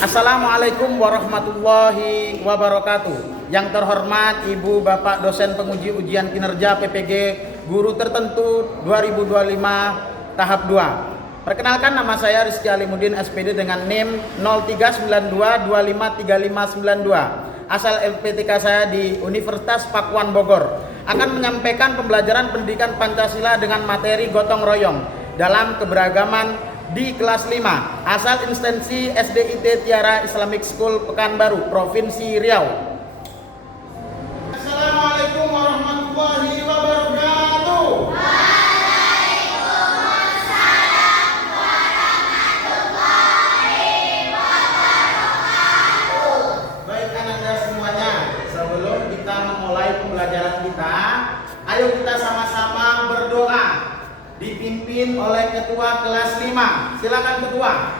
Assalamualaikum warahmatullahi wabarakatuh. Yang terhormat Ibu Bapak dosen penguji ujian kinerja PPG Guru Tertentu 2025 tahap 2. Perkenalkan, nama saya Rizky Alimuddin SPD dengan NIM 0392253592. Asal LPTK saya di Universitas Pakuan Bogor. Akan menyampaikan pembelajaran pendidikan Pancasila dengan materi gotong royong dalam keberagaman di kelas 5, asal instansi SDIT Tiara Islamic School Pekanbaru, Provinsi Riau. Assalamualaikum warahmatullahi wabarakatuh. Waalaikumsalam warahmatullahi wabarakatuh. Baik anak-anak semuanya, sebelum kita memulai pembelajaran kita, ayo kita sama-sama berdoa. Dipimpin oleh ketua kelas 5. Silakan ketua.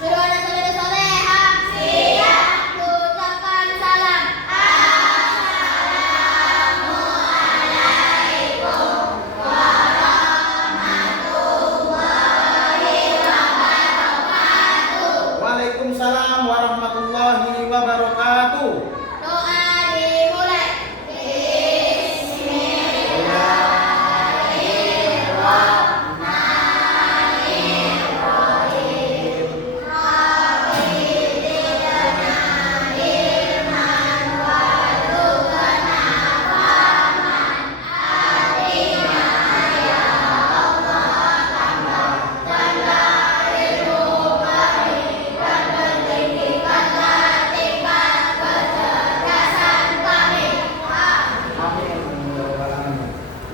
Berdoa dan saudara soleha. Siap. Ucapkan salam. Assalamualaikum warahmatullahi wabarakatuh. Waalaikumsalam warahmatullahi wabarakatuh. Doa dimulai.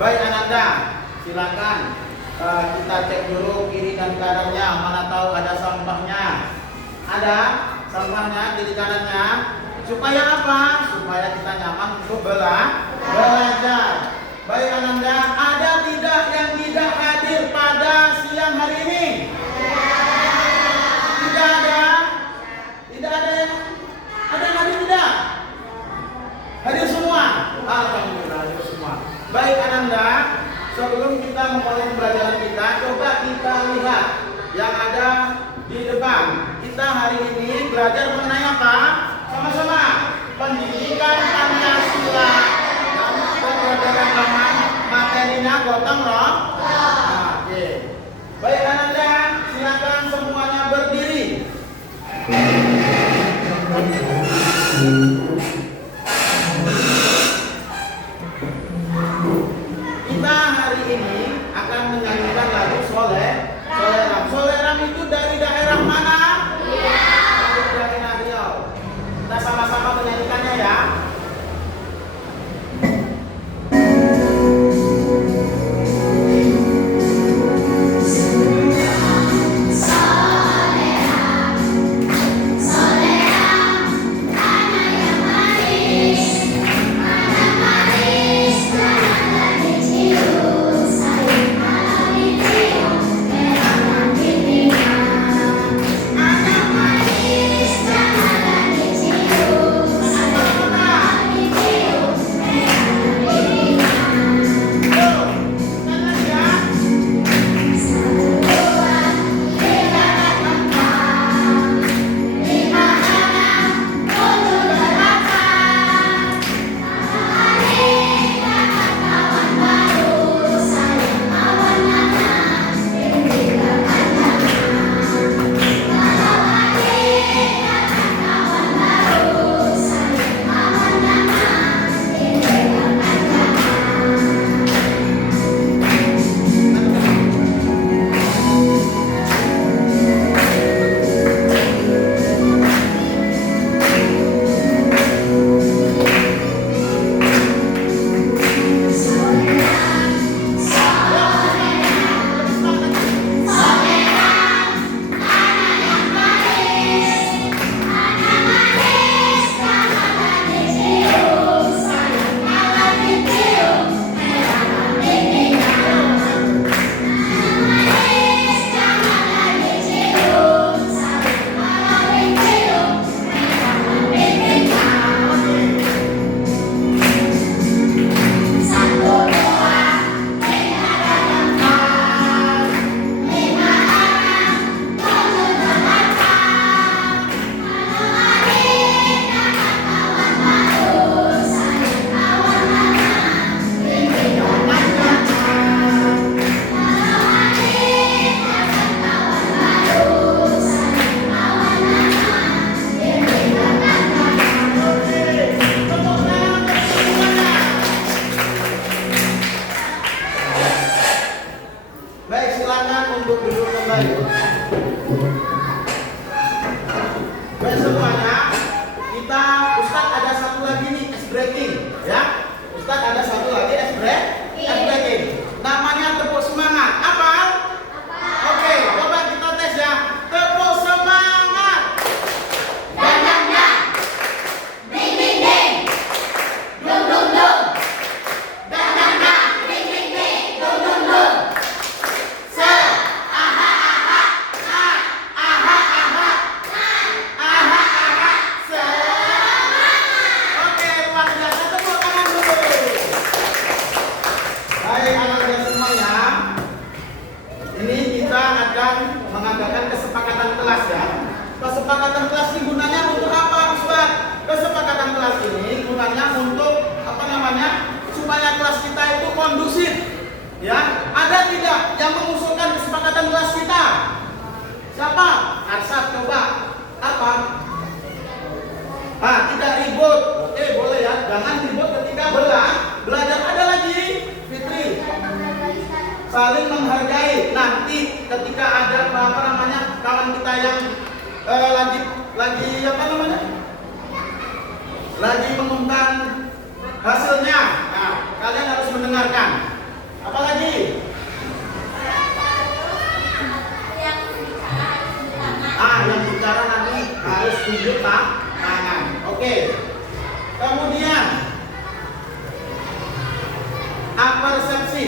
Baik ananda, silakan kita cek dulu kiri dan kanannya, mana tahu ada sampahnya. Ada sampahnya kiri kanannya. Supaya apa? Supaya kita nyaman untuk belajar. Baik ananda, ada tidak yang tidak hadir pada siang hari ini? Tidak ada. Tidak ada yang hadir tidak? Hadir semua. Alhamdulillah hadir semua. Baik ananda, sebelum kita memulai pembelajaran kita, coba kita lihat yang ada di depan. Kita hari ini belajar mengenai apa? Sama-sama. Pendidikan Pancasila dan keberagaman, materinya gotong royong. Oke. Baik ananda, silakan semuanya berdiri. Kita hari ini akan menyanyikan lagu Soleram. Soleram itu dari daerah mana? Dari daerah Riau. Kita sama-sama menyanyikannya ya. kelas ya. Kesepakatan kelas ini gunanya untuk apa, Ustaz? Kesepakatan kelas ini gunanya untuk apa namanya? Supaya kelas kita itu kondusif. Ya, ada tidak yang mengusulkan kesepakatan kelas kita? Siapa? Arsad, coba. Apa? Tidak ribut. Oke, boleh ya. Jangan ribut ketika belajar. Ada lagi, Fitri. Saling menghargai. Nanti ketika ada apa namanya kawan kita yang lagi mengumumkan hasilnya. Nah, kalian harus mendengarkan. Apalagi? Yang bicara nanti harus tunjuk tangan. Oke. Kemudian persepsi.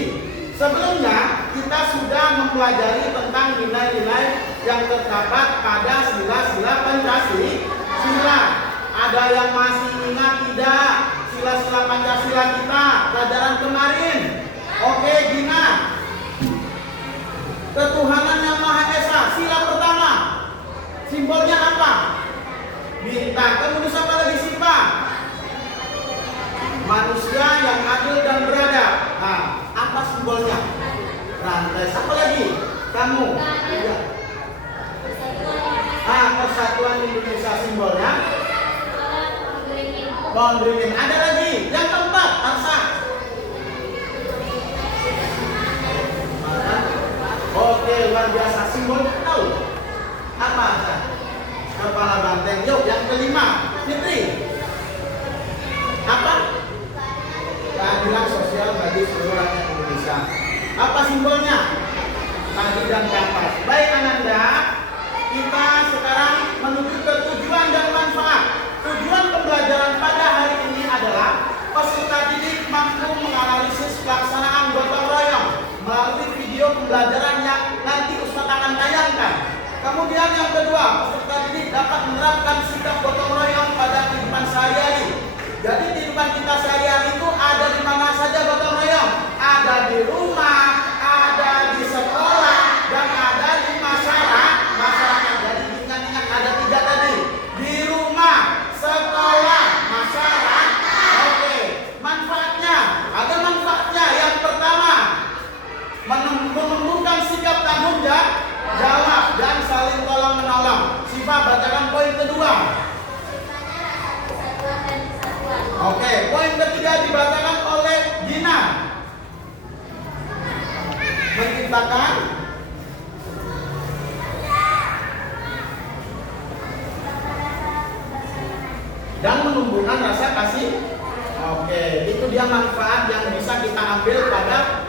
Sebelumnya kita sudah mempelajari tentang nilai-nilai yang terdapat pada sila-sila Pancasila. Ada yang masih ingat tidak sila-sila Pancasila kita pelajaran kemarin? Oke, Gina. Ketuhanan yang Maha Esa, sila pertama. Simbolnya apa? Bintang. Kemudian apa lagi Sipa? Manusia yang adil dan beradab. Apa simbolnya? Rantai. Apa lagi? Kamu? Ya. Persatuan Indonesia simbolnya? Pohon beringin. Ada lagi? Yang keempat, Arsa. Oke, luar biasa. Simbol tahu? Apa Arsa? Kepala banteng. Yuk, yang kelima, Fitri. Apa? Keadilan sosial bagi seluruh rakyat Indonesia. Apa simbolnya? Tadi dan kapas. Baik Ananda, kita sekarang menuju ke tujuan dan manfaat. Tujuan pembelajaran pada hari ini adalah peserta didik mampu menganalisis pelaksanaan gotong royong melalui video pembelajaran yang nanti Ustaz akan tayangkan. Kemudian yang kedua, peserta didik dapat menerapkan sikap gotong royong pada kehidupan sehari-hari. Jadi kehidupan kita sehari-hari itu ada di mana saja gotong royong? Ada di rumah, ada di sekolah, dan ada di masyarakat. Jadi ingat-ingat ada 3 tadi. Di rumah, sekolah, masyarakat. Oke, manfaatnya. Ada manfaatnya. Yang pertama, menumbuhkan sikap tanggung jawab dan saling tolong menolong. Siva bacakan poin kedua. Oke, poin ketiga dibacakan oleh Gina. Menciptakan dan menumbuhkan rasa kasih. Oke, itu dia manfaat yang bisa kita ambil pada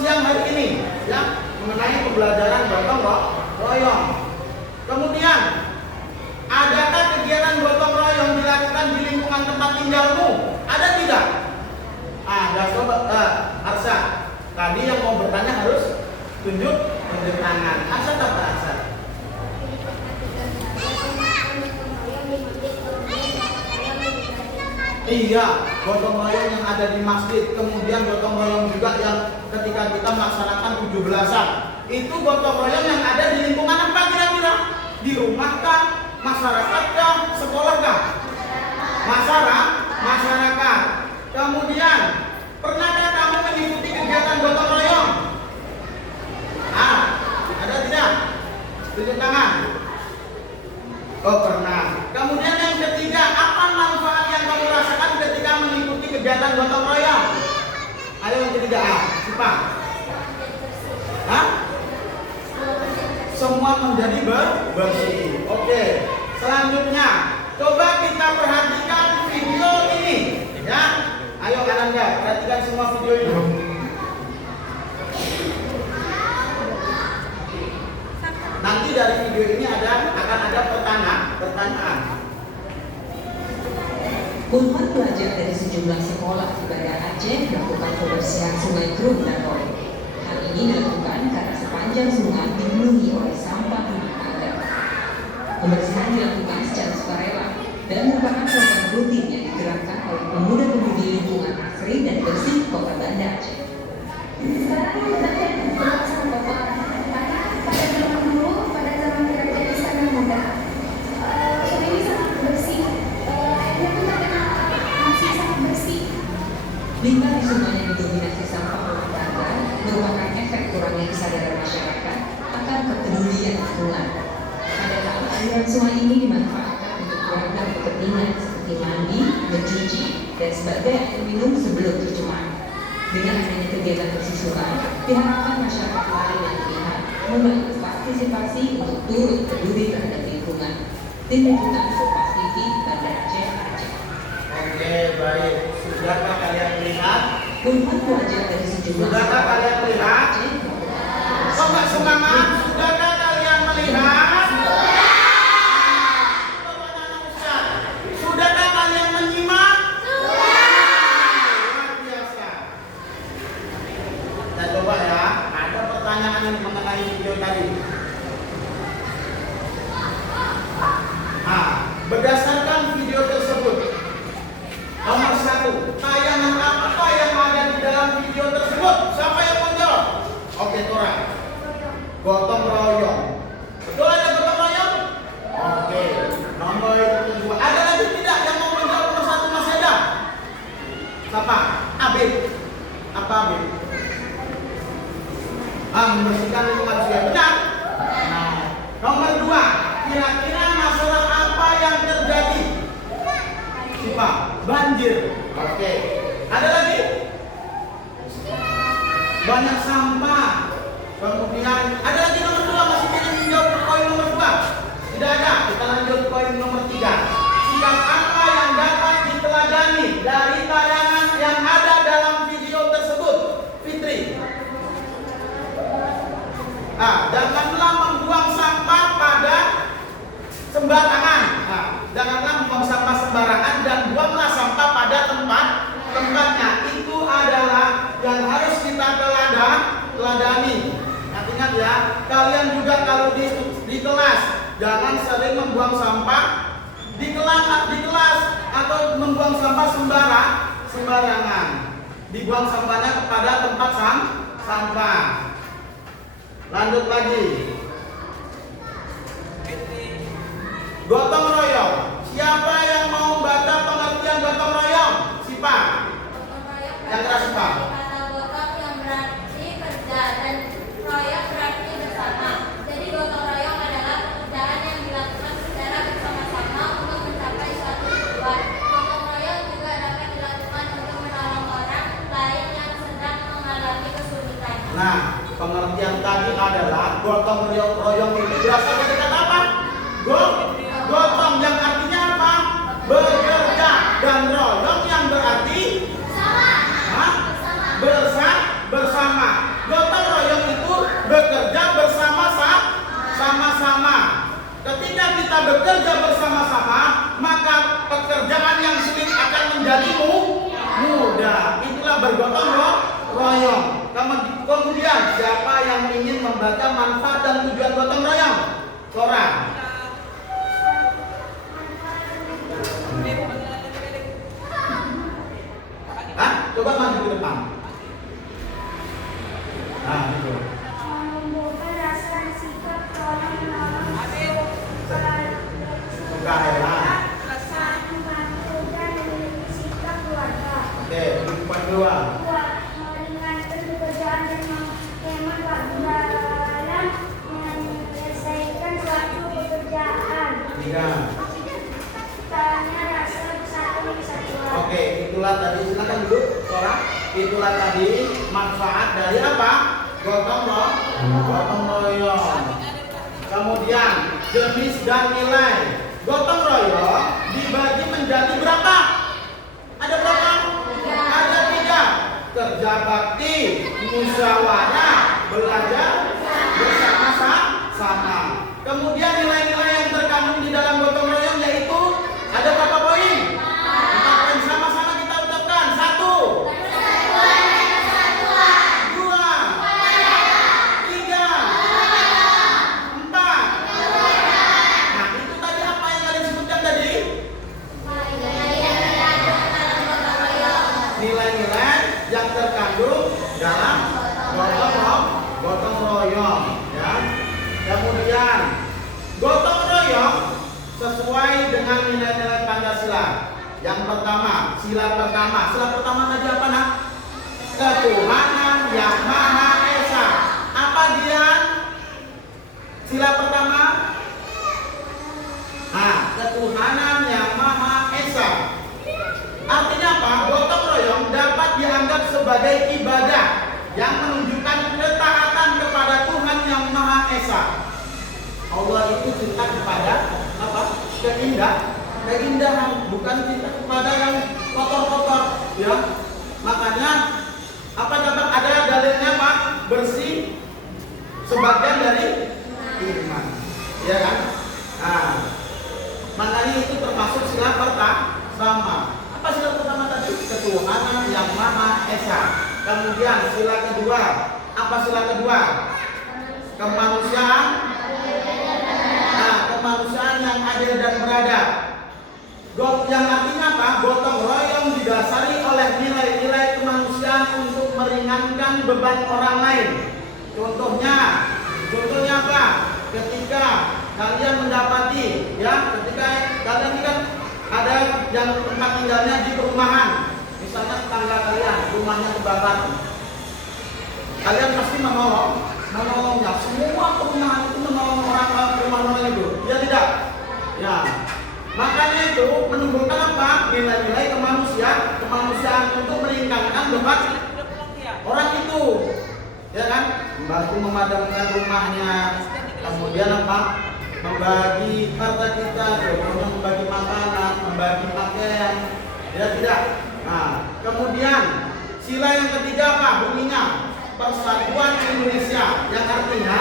siang hari ini, ya, mengenai pembelajaran gotong royong. Kemudian, adakah kegiatan gotong royong dilakukan di lingkungan tempat tinggalmu? Ada tidak? Ada, coba Arsa. Tadi yang mau bertanya harus tunjuk tangan. Arsa apa Arsa? Iya, gotong royong yang ada di masjid, kemudian gotong royong juga yang ketika kita melaksanakan 17-an. Itu gotong royong yang ada di lingkungan apa kira-kira? Di rumah kah? Masyarakat kah? Sekolah kah? Masyarakat. Kemudian, pernahkah kamu mengikuti kegiatan gotong royong? Ada tidak? Tunjuk tangan. Oh, pernah. Kemudian yang ketiga, apa manfaat yang kamu rasakan ketika mengikuti kegiatan gotong royong? Ayo yang ketiga, Sipa. Semua menjadi bersih. Oke. Selanjutnya, coba kita perhatikan video ini, ya. Ayo Ananda, perhatikan semua video ini. Nanti dari video ini akan ada pertanyaan. Puluhan pelajar dari sejumlah sekolah di Banda Aceh melakukan pembersihan Sungai Krum dan Roy. Hal ini dilakukan karena sepanjang sungai dipenuhi oleh sampah rumah tangga. Pembersihan dilakukan secara sukarela dan merupakan program rutin yang digerakkan oleh pemuda-pemudi lingkungan asri dan bersih Kota Banda Aceh. Sekarang kita lihat sampah pada zaman dulu, pada zaman kerajaan Istana enggak. Sungai ini sangat bersih. Airnya pun terkenal masih sangat bersih. Limbah di sungai yang didominasi sampah rumah tangga merupakan efek kurangnya kesadaran masyarakat akan kepedulian lingkungan. Padahal aliran sungai ini dimanfaatkan untuk beragam kepentingan seperti mandi, mencuci, dan sebagai air minum sebelum tercemar. Dengan adanya kegiatan bersih sungai, diharapkan masyarakat lain yang terlihat mulai berpartisipasi untuk turut peduli terhadap lingkungan. Tim Liputan Kompas TV, Banda Aceh, Aceh. Oke, baik. Sudahkah kalian melihat? Puluhan pelajar dari sejumlah Sudahkah sekolah kalian melihat? Aceh Kok nggak semangat? Sudahkah kalian melihat? Sudahkah kalian menyimak? Luar biasa. Kita coba ya. Ada pertanyaan yang mengenai video tadi. Berdasarkan video tersebut, nomor 1, tayangan apa yang ada di dalam video tersebut? Siapa yang mau jawab? Oke, Tora. Gotong royong. Betul ada gotong royong? Oke. Nomor 2. Ada lagi tidak yang mau menjawab nomor 1 masih ada? Siapa? Abid. Apa Abid? Membersihkan lingkungan sudah benar. Nah, nomor 2. Kira-kira masalah apa yang terjadi? Siapa? Banjir. Oke. Ada lagi? Banyak sampah. Kemudian ada lagi nomor 2, masih ingin menjawab poin nomor 2? Tidak ada. Kita lanjut poin nomor 3. Sikap apa yang dapat diteladani dari tayangan yang ada dalam video tersebut? Fitri. Janganlah membuang sampah pada sembarangan. Janganlah membuang sampah sembarangan dan buanglah sampah pada tempatnya. Itu adalah yang harus kita teladani. Ingat ya, kalian juga kalau di kelas jangan sering membuang sampah di kelas atau membuang sampah sembarangan. Dibuang sampahnya kepada tempat sampah. Lanjut lagi. Gotong royong. Siapa yang mau baca pengertian gotong royong? Siapa? Yang keras siapa? Kata gotong yang berarti kerja dan royong berarti bersama. Jadi gotong royong adalah pekerjaan yang dilakukan secara bersama-sama untuk mencapai suatu tujuan. Gotong royong juga dapat dilakukan untuk menolong orang lain yang sedang mengalami kesulitan. Nah, pengertian tadi adalah gotong royong itu berasal dari kata apa? Gotong yang artinya apa? Bekerja, dan royong yang berarti bersama. Gotong royong itu bekerja bersama-sama. Ketika kita bekerja bersama-sama, maka pekerjaan yang sulit akan menjadi mudah. Itulah bergotong royong. Kemudian siapa yang ingin membaca manfaat dan tujuan gotong royong? Tora. Coba maju ke depan. Nah, itu. Membuka rasa sikap tolong menolong Sukarela. saat membantu dan memiliki sikap keluarga. Oke, poin 2. Meringankan pekerjaan dan menghemat waktu dalam menyelesaikan suatu pekerjaan. 3. Tanya rasa bersatu kesatuan. Oke, itulah tadi, silakan dulu, Tora. Itulah tadi manfaat dari apa? Gotong royong. Kemudian jenis dan nilai. Gotong royong dibagi menjadi berapa? Ada berapa? Ada 3. Kerja bakti, musyawarah, belajar bersama-sama. Kemudian nilai-nilai yang terkandung di dalam gotong royong yaitu ada berapa poin? 4 poin, sama-sama kita ucapkan. 1. 2. 3. 4. Nah, itu tadi apa yang kalian sebutkan tadi? Nilai-nilai yang terkandung dalam gotong royong, ya. Kemudian sesuai dengan nilai-nilai Pancasila. Yang pertama, sila pertama tadi apa nak? Ketuhanan yang Maha Esa. Apa dia? Sila pertama? Nah, ketuhanan yang Maha Esa. Artinya apa? Gotong royong dapat dianggap sebagai ibadah yang menunjukkan ketaatan kepada Tuhan yang Maha Esa. Allah itu cinta kepada apa? Keindahan, bukan cinta kepada yang kotor-kotor, ya. Makanya apa dapat ada dalilnya Pak? Bersih sebagian dari iman, ya kan? Nah, makanya itu termasuk sila pertama. Apa sila pertama tadi? Ketuhanan yang Maha Esa. Kemudian sila kedua. Apa sila kedua? Kemanusiaan. Nah, kemanusiaan yang adil dan beradab. Yang artinya apa? Gotong royong didasari oleh nilai-nilai kemanusiaan untuk meringankan beban orang lain. Contohnya apa? Ketika kalian mendapati, ya, ketika kalian kan ada yang tempat tinggalnya di perumahan, misalnya tetangga kalian rumahnya kebakaran, kalian pasti menolongnya. Semua perumahan itu menolong orang itu, ya tidak? Ya, makanya itu menimbulkan apa? Nilai-nilai kemanusiaan untuk meringankan beban orang itu, ya kan? Membantu memadamkan rumahnya, kemudian apa? Membagi harta kita, contohnya membagi makanan, membagi pakaian, ya tidak? Nah, kemudian sila yang ketiga apa? Bunyinya Persatuan Indonesia, yang artinya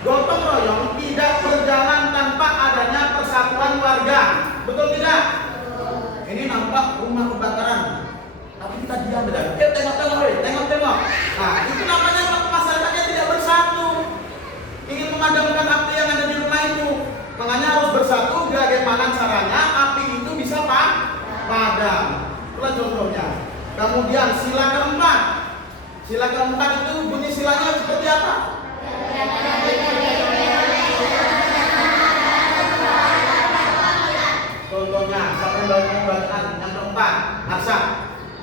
gotong royong tidak berjalan tanpa adanya persatuan warga. Betul tidak? Ini nampak rumah kebakaran, tapi kita diam tidak? Tengok. Nah, itu namanya masyarakatnya tidak bersatu. Ingin memadamkan api yang ada di rumah itu, makanya harus bersatu. Bagaimana caranya api itu bisa padam? Itulah contohnya. Kemudian sila keempat itu bunyi silanya seperti apa? Contohnya, siapa yang bagian yang keempat? Narsa.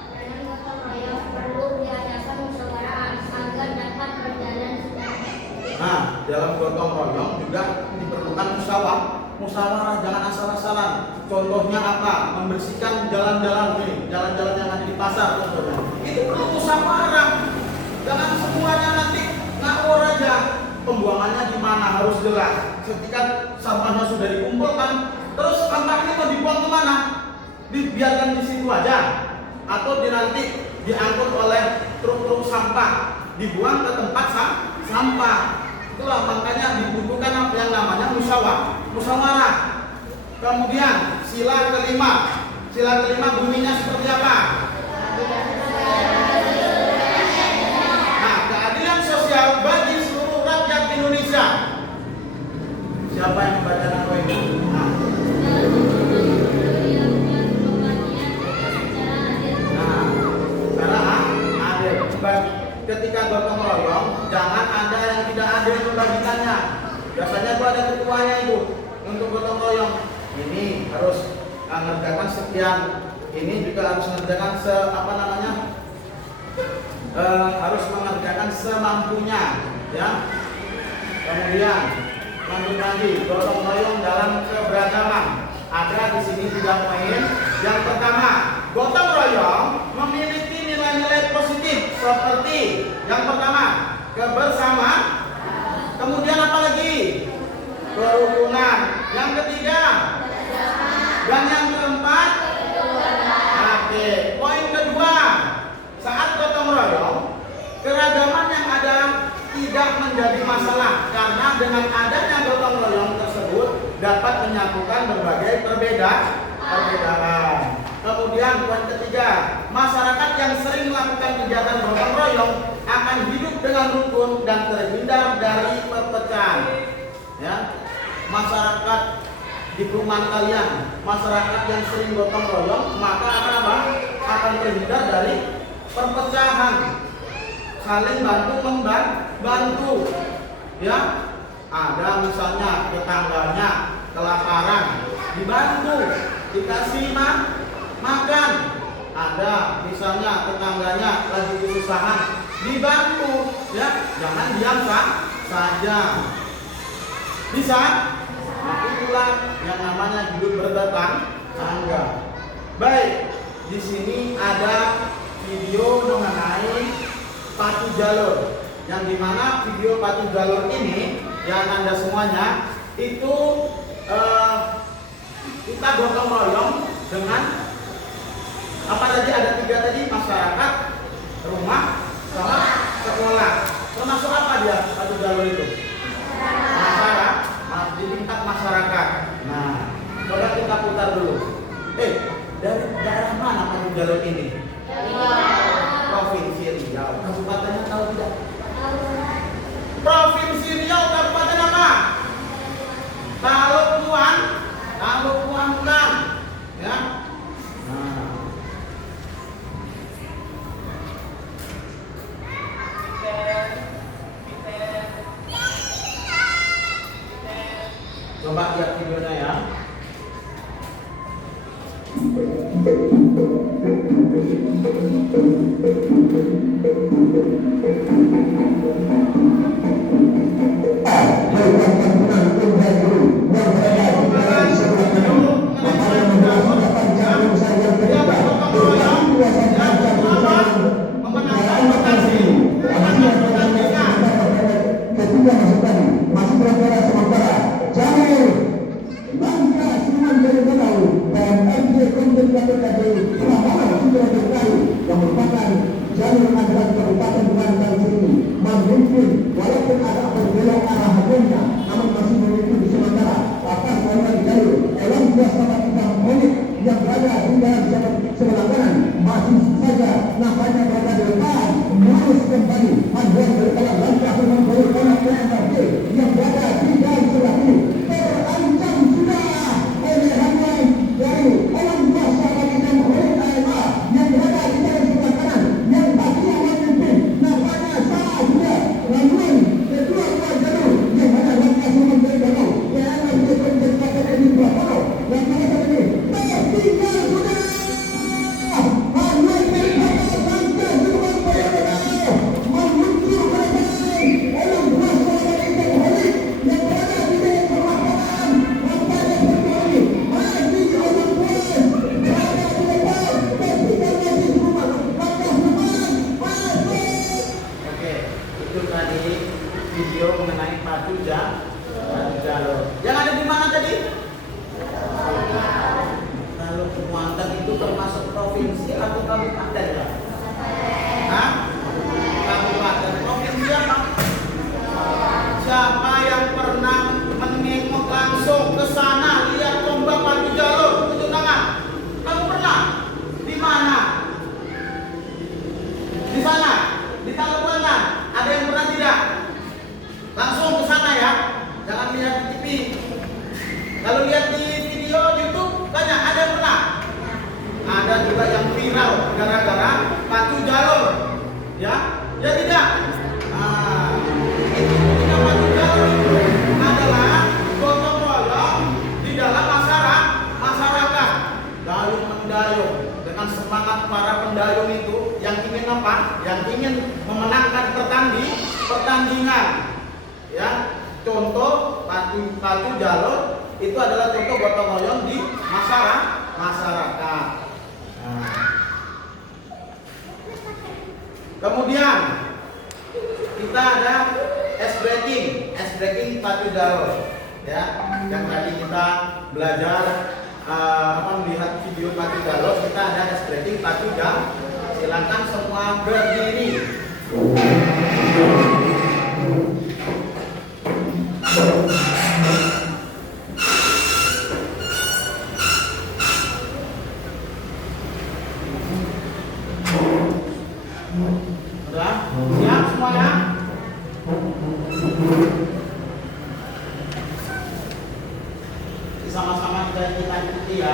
Dalam gotong royong perlu diadakan musyawarah agar dapat berjalan secara efektif. Nah, dalam gotong royong juga diperlukan musyawarah, jangan asal-asalan. Contohnya apa? Membersihkan jalan-jalan yang ada di pasar contohnya. Itu perlu musyawarah. Jangan semuanya nanti ngawur aja. Pembuangannya di mana harus jelas. Ketika sampahnya sudah dikumpulkan, terus sampahnya mau dibuang kemana? Dibiarkan di situ aja, atau nanti diangkut oleh truk-truk sampah, dibuang ke tempat sampah. Itulah makanya dibutuhkan apa yang namanya musyawarah. Kemudian sila kelima bunyinya seperti apa? Nah, keadilan sosial bagi seluruh rakyat Indonesia. Siapa yang membaca nama itu? Ketika gotong royong, jangan ada yang tidak adil membagikannya. Biasanya itu ada ketuanya itu untuk gotong royong. Ini harus mengerjakan sekian, ini juga harus mengerjakan harus mengerjakan semampunya, ya. Kemudian lanjut lagi, gotong royong dalam keberagaman. Ada di sini 3 poin. Yang pertama, gotong royong memiliki nilai-nilai positif seperti yang pertama kebersamaan, kemudian apa lagi? Kerukunan. Yang ketiga dan yang keempat. Oke, poin kedua, saat gotong royong keragaman yang ada tidak menjadi masalah karena dengan adanya gotong royong tersebut dapat menyatukan berbagai perbedaan. Kemudian poin ketiga, masyarakat yang sering melakukan kegiatan gotong royong akan hidup dengan rukun dan terhindar dari perpecahan. Ya, masyarakat di perumahan kalian, masyarakat yang sering gotong royong, maka akan terhindar dari perpecahan, saling bantu. Ya, ada misalnya tetangganya kelaparan, dibantu, dikasih makan. Ada misalnya tetangganya lagi kesusahan, dibantu, ya, jangan diam saja. Bisa? Nah, itulah yang namanya hidup bertetangga. Baik, di sini ada video mengenai patuh jalur, yang dimana video patuh jalur ini yang Anda semuanya itu kita gotong royong dengan apa tadi, ada 3 tadi, masyarakat, rumah, sama sekolah. Termasuk apa dia patuh jalur itu? Masyarakat, di tingkat masyarakat. Nah, coba kita putar dulu. Dari daerah mana patuh jalur ini? Provinsi Riau. Kabupatennya tahu tidak? Provinsi Riau, kabupaten apa? Talukuan bukan, ya. Nah. Coba lihat videonya ya. Pertandingan, ya. Contoh patuh jalur itu adalah contoh gotong royong di masyarakat. Nah. Kemudian kita ada ice breaking patuh jalur, ya. Yang tadi kita belajar melihat video patuh jalur, kita ada ice breaking patuh jalur. Silakan semua berdiri. Sudah? Siap semuanya? Sama-sama kita ikuti ya.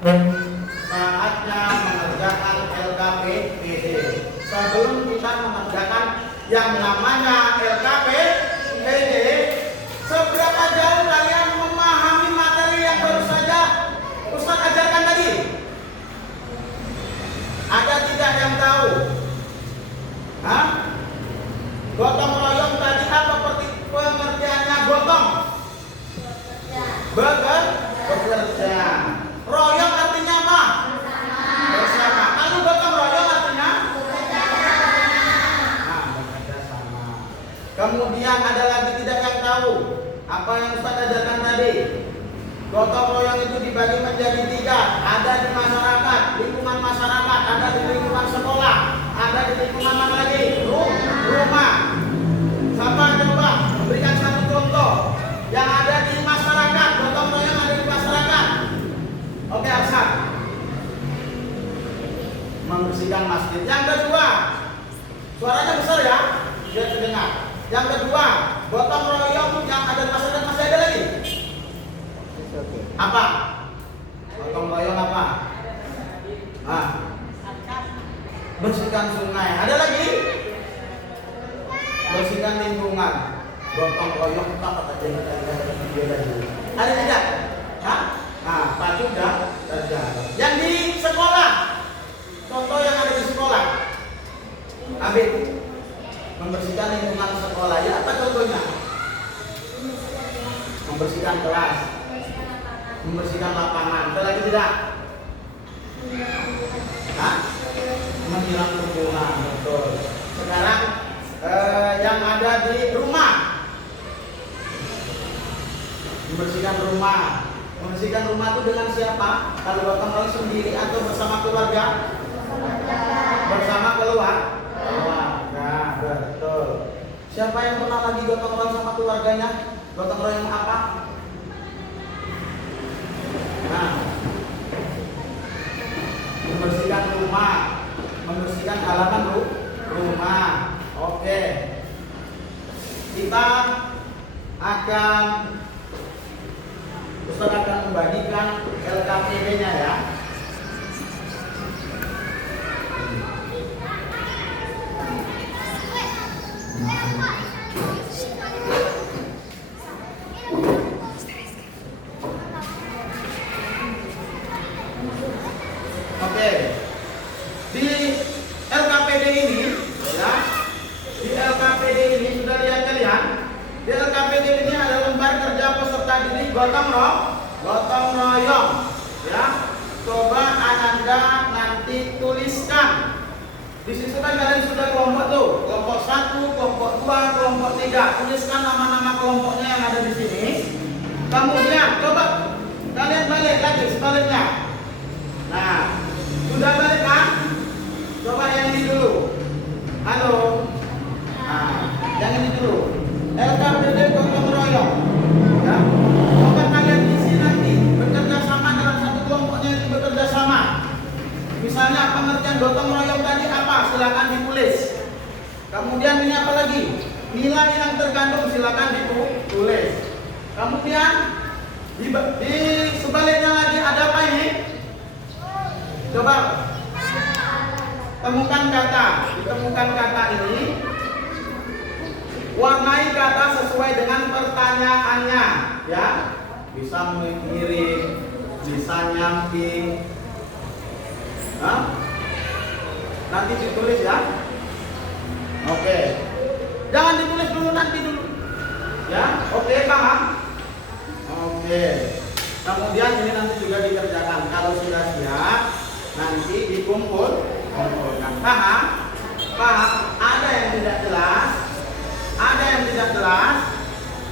Saatnya mengerjakan LKPD. Sebelum kita mengerjakan yang namanya LKPD, seberapa jauh kalian memahami materi yang baru saja Ustaz ajarkan tadi? Ada tidak yang tahu? Hah? Gotong royong tadi apa pengertiannya gotong? Bekerja. Royong artinya apa? Bersama. Lalu gotong royong artinya? Nah, bekerja sama. Kemudian ada lagi tidak yang tahu apa yang Ustaz ajarkan tadi? Gotong royong itu dibagi menjadi 3. Ada di masyarakat, lingkungan masyarakat, ada di lingkungan sekolah, ada di lingkungan mana lagi? Rumah. Siapa coba memberikan satu contoh yang ada di masyarakat, gotong royong ada di masyarakat. Oke, Asad. Membersihkan masjid. Yang kedua, suaranya besar ya, biar terdengar. Yang kedua, gotong royong yang ada di masyarakat masih ada lagi? Apa? Gotong royong apa? Bersihkan sungai. Ada lagi? Bersihkan lingkungan. Gotong royong apa kata dia tadi? Ada tidak? Pak sudah ada. Yang di sekolah. Contoh yang ada di sekolah. Abid. Membersihkan lingkungan sekolah. Ya apa contohnya? Membersihkan kelas. Membersihkan lapangan. Ada lagi tidak? Menyiram tumbuhan. Betul. Sekarang yang ada di rumah. Membersihkan rumah. Membersihkan rumah itu dengan siapa? Kalau gotong royong sendiri atau bersama keluarga? Bersama keluarga. Betul. Siapa yang pernah lagi gotong royong sama keluarganya? Gotong royong apa? Membersihkan rumah, membersihkan halaman rumah. Oke. Kita akan Ustaz akan membagikan LKPD-nya ya. Oke. Di LKPD ini ya. Di LKPD ini sudah lihat kalian? Di LKPD ini ada lembar kerja peserta didik gotong royong ya. Coba Ananda nanti tuliskan. Di situ kan kalian sudah kelompok tuh, kelompok 1, kelompok 2, kelompok 3. Tuliskan nama-nama kelompoknya yang ada di sini. Kemudian coba kalian balik lagi sebaliknya. Nah, sudah balik kan? Coba yang ini dulu. Halo. Nah, yang ini dulu. LKPD gotong royong. Ya. Coba kalian isi nanti bekerja sama dalam satu kelompoknya itu bekerja sama. Misalnya pengertian gotong royong tadi apa? Silakan ditulis. Kemudian ini apa lagi? Nilai yang terkandung silakan ditulis. Kemudian di sebaliknya lagi ada apa ini? Coba temukan kata. Ditemukan kata ini. Warnai kata sesuai dengan pertanyaannya, ya. Bisa miring, bisa nyamping. Nanti ditulis ya. Oke. Jangan ditulis dulu, nanti dulu. Ya, oke, paham? Oke. Kemudian ini nanti juga dikerjakan. Kalau sudah siap, nanti dikumpulkan. Paham? Paham? Ada yang tidak jelas? Ada yang tidak jelas?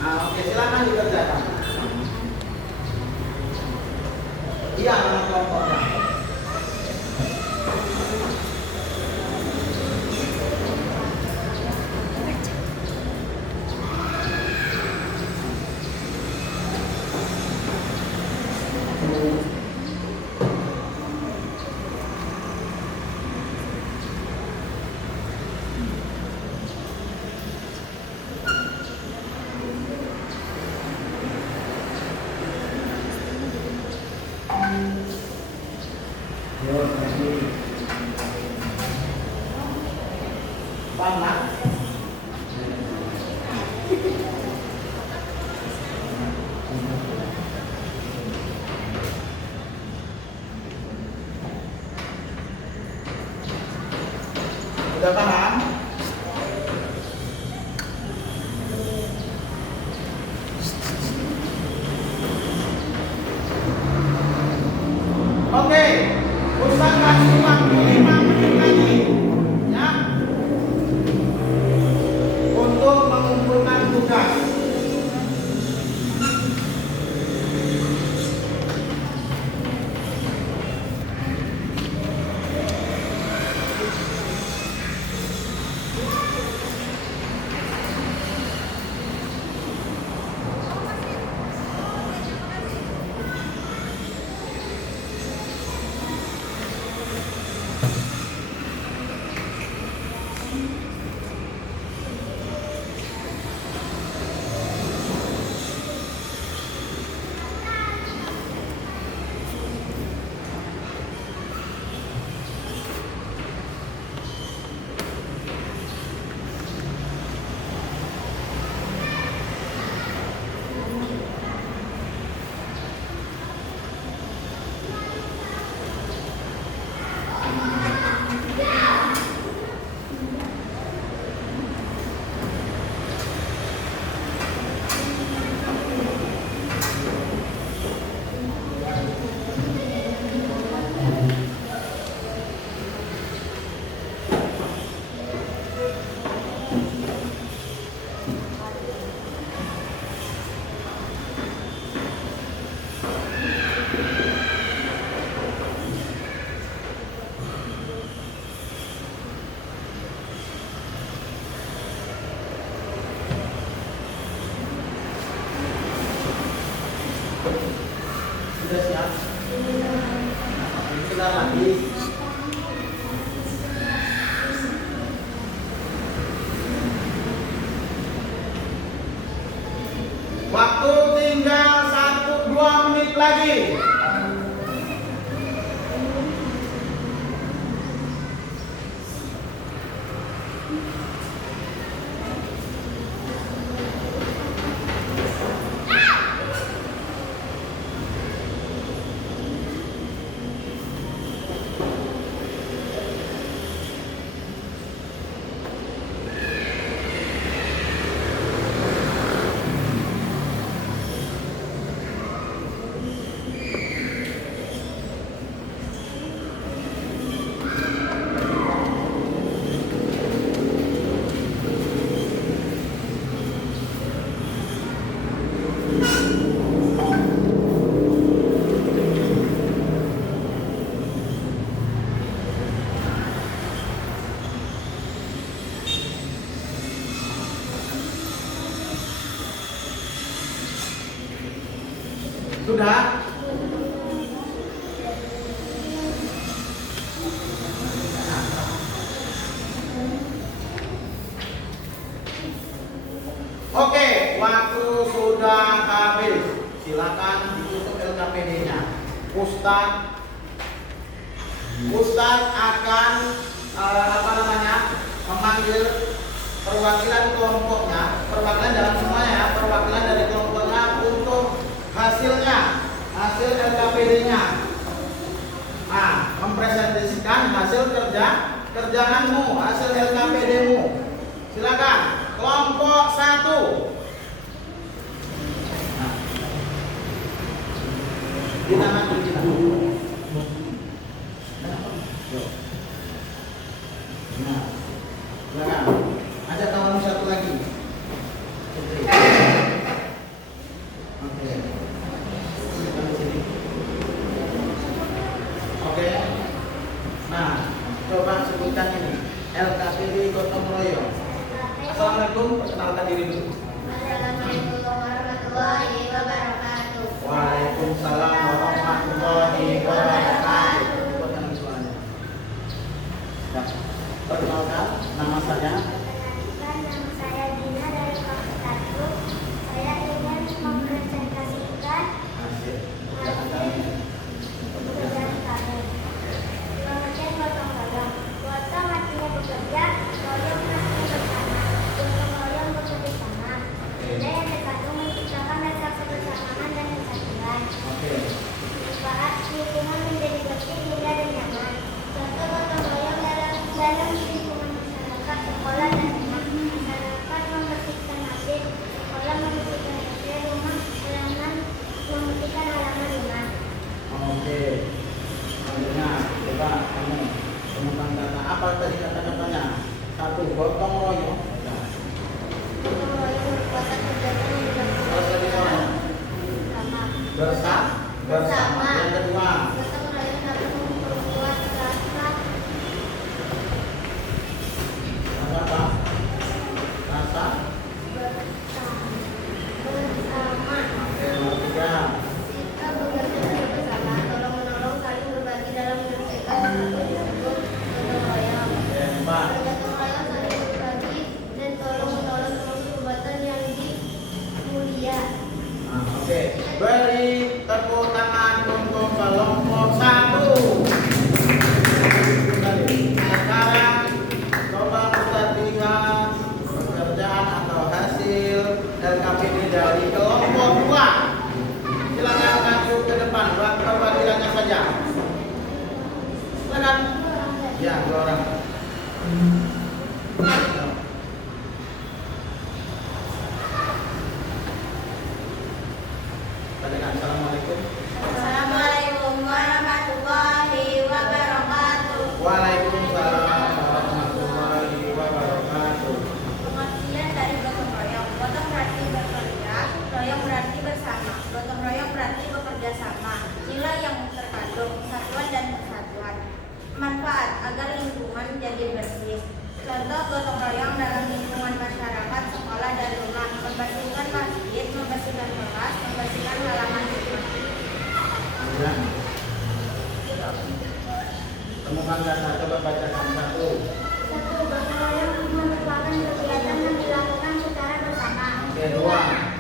Nah, oke, silakan dikerjakan. Iya, nama kelompoknya. Udah paham? Oke, Ustaz kasih waktu 5 menit lagi ya untuk mengumpulkan tugas. Sudah siap? Kita lagi. Waktu tinggal 1-2 menit lagi. Sudah? Oke, waktu sudah habis. Silakan ditutup LKPD-nya. Ustaz akan memanggil perwakilan kelompoknya, perwakilan dalam semuanya, perwakilan dari kelompoknya untuk hasil LKPD-nya. Nah, mempresentasikan hasil kerjaanmu, hasil LKPD-mu. Silakan, kelompok 1. Nah, di tangan kunci. Nah, silakan. Ajak kawan satu lagi. Oke. Nah, coba sebutkan ini. LKPD Gotong Royong. Assalamualaikum, perkenalkan diri dulu. Assalamualaikum warahmatullahi wabarakatuh. Waalaikumsalam warahmatullahi wabarakatuh. Perkenalkan suaranya. Ya. Perkenalkan, nama saya. Nama saya Dina dari kelas 1. Saya ingin mempresentasikan Hasil. pekerjaan kami. Pengertian gotong royong. Gotong artinya bekerja, royong artinya bersama. Gotong royong bekerja sama. Budaya yang bersatu menciptakan rasa bersama apa tadi kata-katanya? Satu, gotong royong. Gotong royong merupakan kegiatan yang dilakukan Terus tadi mana? Bersama. Yang kedua, Gotong royong dapat memperkuat rasa apa? Rasa. bersama. Oke, yang ketiga, Kita bekerja bersama, tolong menolong, saling berbagi dalam menyelesaikan sesuatu disebut gotong royong. oke, yang keempat. Gotong royong saling berbagi dan tolong menolong termasuk perbuatan yang mulia. Nah, oke, beri tepuk tangan untuk kelompok 1. Sekarang coba kita lihat pekerjaan atau hasil LKPD dari kelompok 2. Silakan maju ke depan, buat perwakilannya saja. Silakan. Ya, 2 orang. Katakan assalamualaikum. Assalamualaikum warahmatullahi wabarakatuh. Waalaikumsalam warahmatullahi wabarakatuh. Pengertian dari gotong royong. Gotong berarti bekerja, royong berarti bersama. Gotong royong berarti bekerja sama. Nilai yang terkandung kesatuan dan persatuan. Manfaat agar lingkungan jadi bersih. Contoh gotong royong dalam lingkungan masyarakat, sekolah dan rumah. Membersihkan masjid, membersihkan kelas, membersihkan halaman rumah. Ya. Temukan kata, coba bacakan 1. Satu, gotong royong merupakan kegiatan yang dilakukan secara bersama. Oke, 2.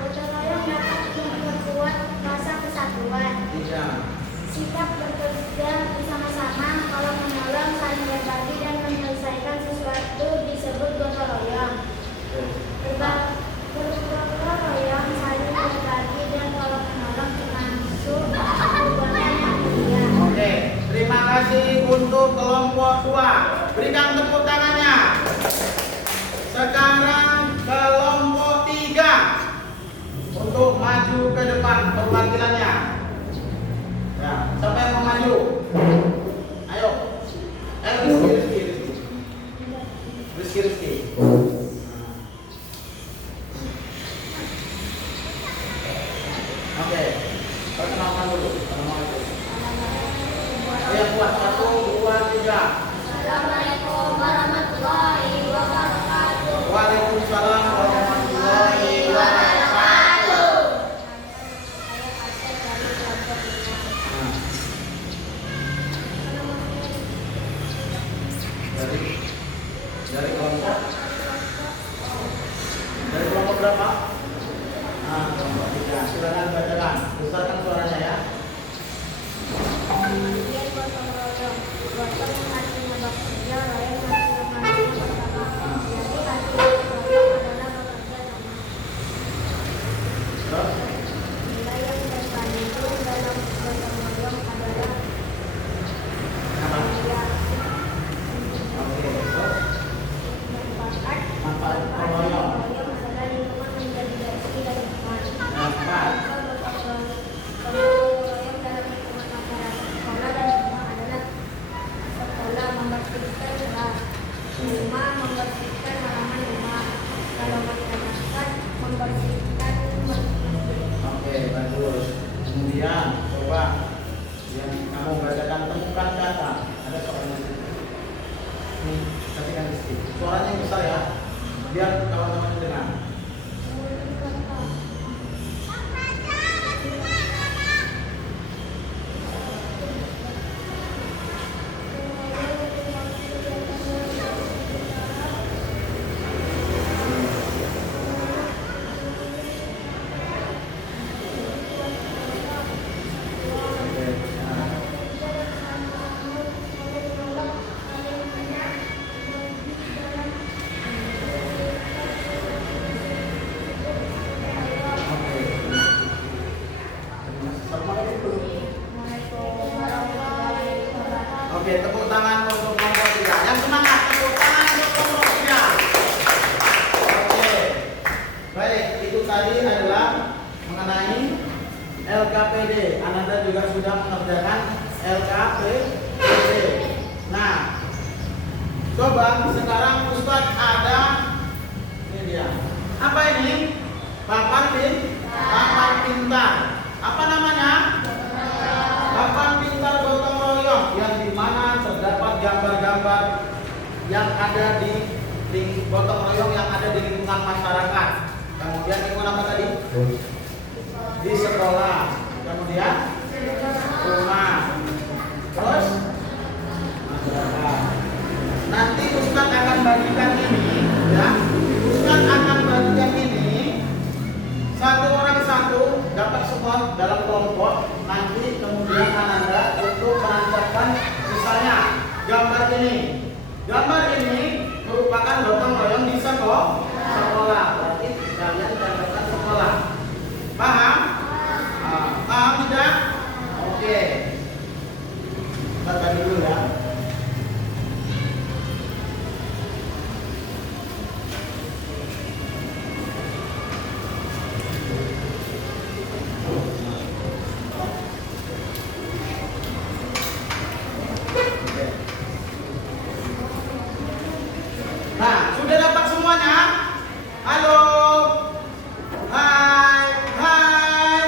Gotong royong dapat memperkuat rasa kesatuan. 3. Sikap bekerja bersama-sama, kalau menolong, saling berbagi dan menyelesaikan sesuatu disebut gotong royong. Gotong royong saling berbagi dan kalau menolong termasuk perbuatan yang mulia. Oke, terima kasih untuk kelompok 2. Berikan tepuk tangannya. Sekarang kelompok 3 untuk maju ke depan perwakilannya. Ya, siapa yang mau maju? Ayo. Rizky. Oke, perkenalkan dulu. Assalamualaikum. Ayo buat 1, 2, 3. Assalamualaikum warahmatullahi wabarakatuh. Waalaikumsalam warahmatullahi wabarakatuh. Saya Asep dari kelompok 5. Dari kelompok berapa? Kelompok 3. Silakan bacakan. Besarkan suaranya ya. Kemudian gotong royong. Gotong artinya bekerja, royong artinya bersama. Jadi arti gotong royong adalah bekerja sama. Terus? Nilai yang terkandung dalam gotong royong adalah Apa? mulia. Oke. Terus? Manfaat Manfaat gotong royong. royong adalah lingkungan menjadi bersih dan nyaman. Manfaat. Gotong royong dalam lingkungan masyarakat, sekolah dan rumah adalah sekolah membersihkan kelas, rumah membersihkan halaman rumah, kalau masyarakat membersihkan masjid. Oke, bagus. Kemudian coba yang kamu bacakan, temukan kata. Ada soalnya. Kasihkan Rizky. Suaranya yang besar ya, biar kawan-kawan dengar. Oke, tepuk tangan untuk kelompok 3. Yang semangat, tepuk tangan untuk kelompok 3. Oke. Baik, itu tadi adalah mengenai LKPD. Ananda juga sudah mengerjakan LKPD. Nah, Coba sekarang Ustadz ada ini dia. Apa ini? Papan pintar. Apa namanya? Papan pintar gotong royong yang dimana terdapat gambar-gambar yang ada di gotong royong yang ada di lingkungan masyarakat. Kemudian lingkungan apa tadi? Di sekolah. Kemudian rumah. Terus masyarakat. Nanti Ustadz akan bagikan ini, ya. Ustadz akan bagikan ini satu orang satu dapat semua dalam kelompok. Nanti kemudian Ananda untuk menancapkan misalnya gambar ini. Gambar ini merupakan gotong royong di sekolah. Berarti kalian cantumkan sekolah. Paham? Paham tidak? Oke. Kita bagi dulu ya. Nah, sudah dapat semuanya? Halo. Hai. Hai.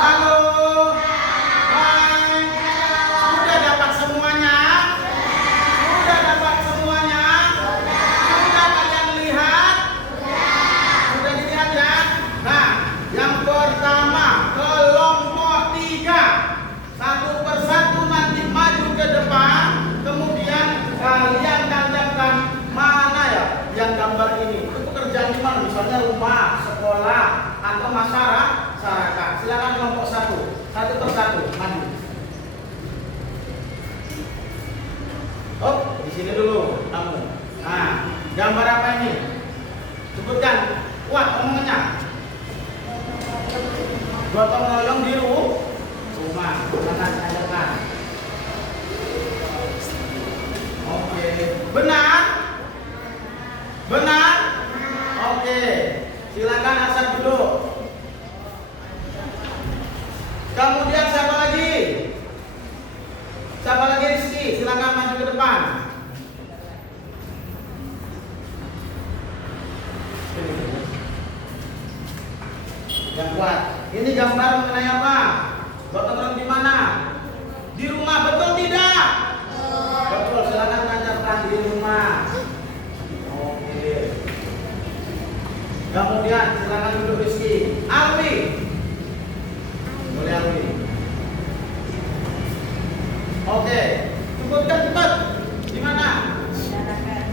Halo. Hai. Sudah dapat semuanya? Sudah dapat semuanya? Sudah kalian lihat? Sudah dilihat ya? Nah, yang pertama kelompok 3. Satu persatu nanti maju ke depan. Kemudian kalian tancapkan mana ya yang gambar ini. Itu pekerjaan di mana? Misalnya rumah, sekolah, atau masyarakat. Silakan kelompok 1. Satu persatu maju. Oh, di sini dulu kamu. Nah, gambar apa ini? Sebutkan. Kuat omongannya. Gotong royong di rumah. Silakan tanyakan. Oke. Benar? Benar? Oke. Silakan asal duduk. Kemudian siapa lagi? Siapa lagi Rizky? Silakan maju ke depan. Yang kuat. Ini gambar mengenai apa? Gotong royong di mana? Di rumah, betul tidak? Betul, silakan tancapkan di rumah. Oke. Kemudian silakan duduk Rizky. Alwi. Boleh Alwi. Oke. Sebutkan cepat. Di mana?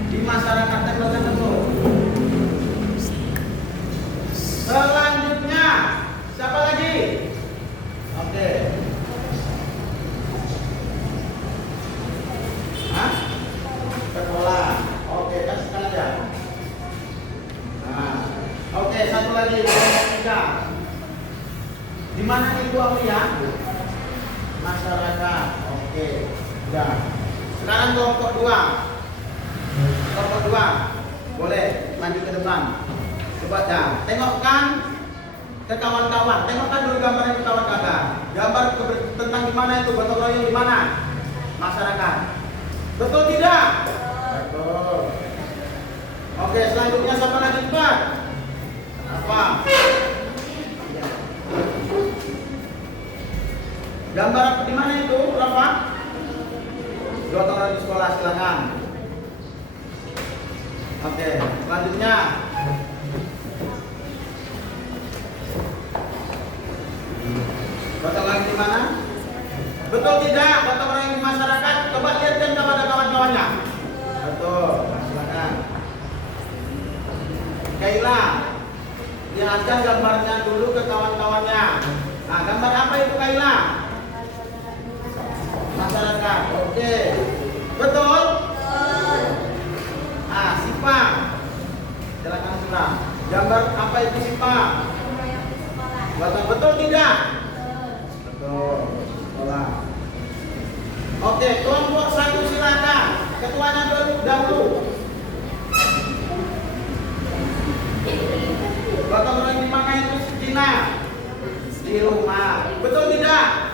Di masyarakat tertentu. Selanjutnya siapa lagi? Oke. Hah? Sekolah. Oke, kasihkan aja. Nah, oke, satu lagi kelompok 3. Di mana Ibu Aulia? Masyarakat. Oke. Sudah. Sekarang kelompok 2. Kelompok 2. Boleh maju ke depan. Coba dah. Tengokkan ke kawan-kawan. Tengokkan dulu gambarnya ke kawan-kawan. Gambar tentang gimana itu gotong royong di mana? Masyarakat. Betul tidak? Betul. Oke, selanjutnya siapa lagi cepat? Apa? Gambar apa di mana itu, Rafa? Gotong royong di sekolah, silakan. Oke, selanjutnya. Gotong royong di mana? Betul tidak? Gotong royong di masyarakat. Coba lihatkan kepada kawan-kawannya. Betul. Nah, silakan. Kaila, lihatkan gambarnya dulu ke kawan-kawannya. Nah, gambar apa itu Kaila? Masyarakat. Oke. Betul? Betul. Ah, Sipa. Silakan Sipa. Gambar apa itu Sipa? Betul tidak? Betul. Sekolah. Oke, kelompok 1 silakan. Ketuanya dahulu. Gotong royong di mana itu Cina? Di rumah. Betul tidak?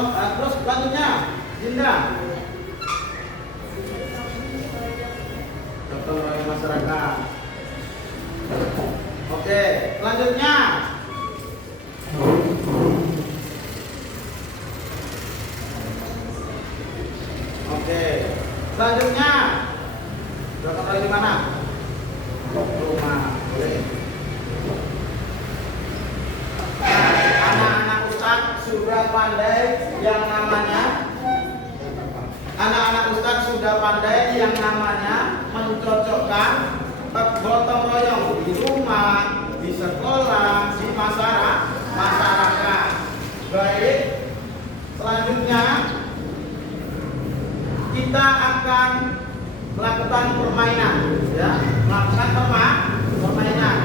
Terus selanjutnya, Dinda. Gotong royong masyarakat. Oke, selanjutnya. Oke, selanjutnya. Gotong royong di mana? Rumah. Boleh. Anak-anak Ustadz sudah pandai yang namanya mencocokkan gotong royong di rumah, di sekolah, di masyarakat. Baik, selanjutnya kita akan melakukan permainan, ya, permainan